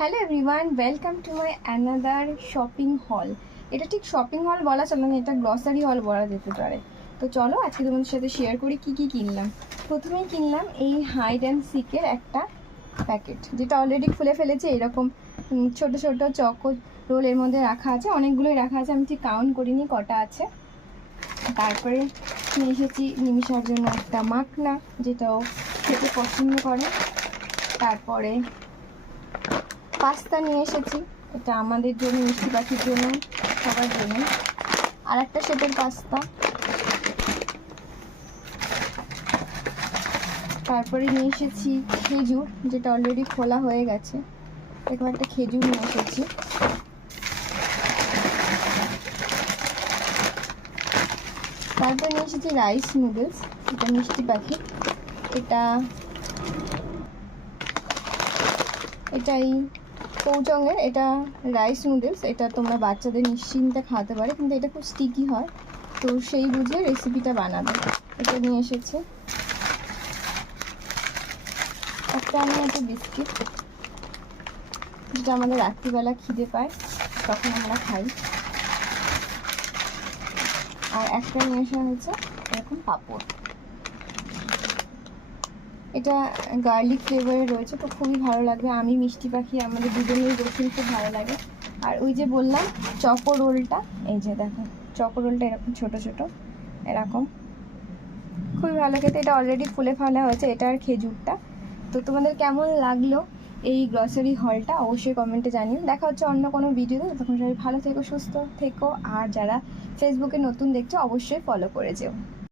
Hello everyone, welcome to my another shopping হল। এটা ঠিক শপিং হল বলা চলে না, এটা গ্রসারি হল বলা যেতে পারে। তো চলো আজকে তোমাদের সাথে শেয়ার করি কি কি কিনলাম। প্রথমেই কিনলাম এই হাইড অ্যান্ড সিকের একটা প্যাকেট, যেটা অলরেডি খুলে ফেলেছে। এরকম ছোট ছোট চকো রোল এর মধ্যে রাখা আছে, অনেকগুলোই রাখা আছে, আমি ঠিক কাউন্ট করিনি কটা আছে। তারপরে নিয়ে এসেছি নিমিষার জন্য একটা মাখনা, যেটাও খেতে পছন্দ করে। তারপরে পাস্তা নিয়ে এসেছি, এটা আমাদের জন্য, মিষ্টি পাখির জন্য, সবার জন্য। আর একটা শেপের পাস্তা। তারপরে নিয়ে এসেছি খেজুর, যেটা অলরেডি খোলা হয়ে গেছে। এরকম একটা খেজুর নিয়ে এসেছি। তারপরে নিয়ে এসেছি রাইস নুডলস, এটা মিষ্টি পাখি। এটাই পৌচঙের, এটা রাইস নুডলস। এটা তোমরা বাচ্চাদের নিশ্চিন্তে খাওয়াতে পারে, কিন্তু এটা খুব স্টিকি হয়, তো সেই বুঝে রেসিপিটা বানাবে। এটা নিয়ে এসেছে। একটা আমি একটা বিস্কিট, যেটা আমাদের রাত্রিবেলা খিদে পায় তখন আমরা খাই। আর একটা নিয়ে আসা হয়েছে এরকম পাঁপড়, এটা গার্লিক ফ্লেভারে রয়েছে, তো খুবই ভালো লাগবে। আমি মিষ্টি পাখি, আমাদের দুজনেই রসুন খুব ভালো লাগে। আর ওই যে বললাম চকো রোলটা, এই যে দেখো চকো রোলটা এরকম ছোট ছোট, এরকম খুবই ভালো খেতে। এটা অলরেডি ফুলে ফেলা হয়েছে, এটা আর খেজুরটা। তো তোমাদের কেমন লাগলো এই গ্রসারি হলটা অবশ্যই কমেন্টে জানিও। দেখা হচ্ছে অন্য কোনো ভিডিওতে, তখন সবাই ভালো থেকো, সুস্থ থেকো। আর যারা ফেসবুকে নতুন দেখছো অবশ্যই ফলো করে যেও।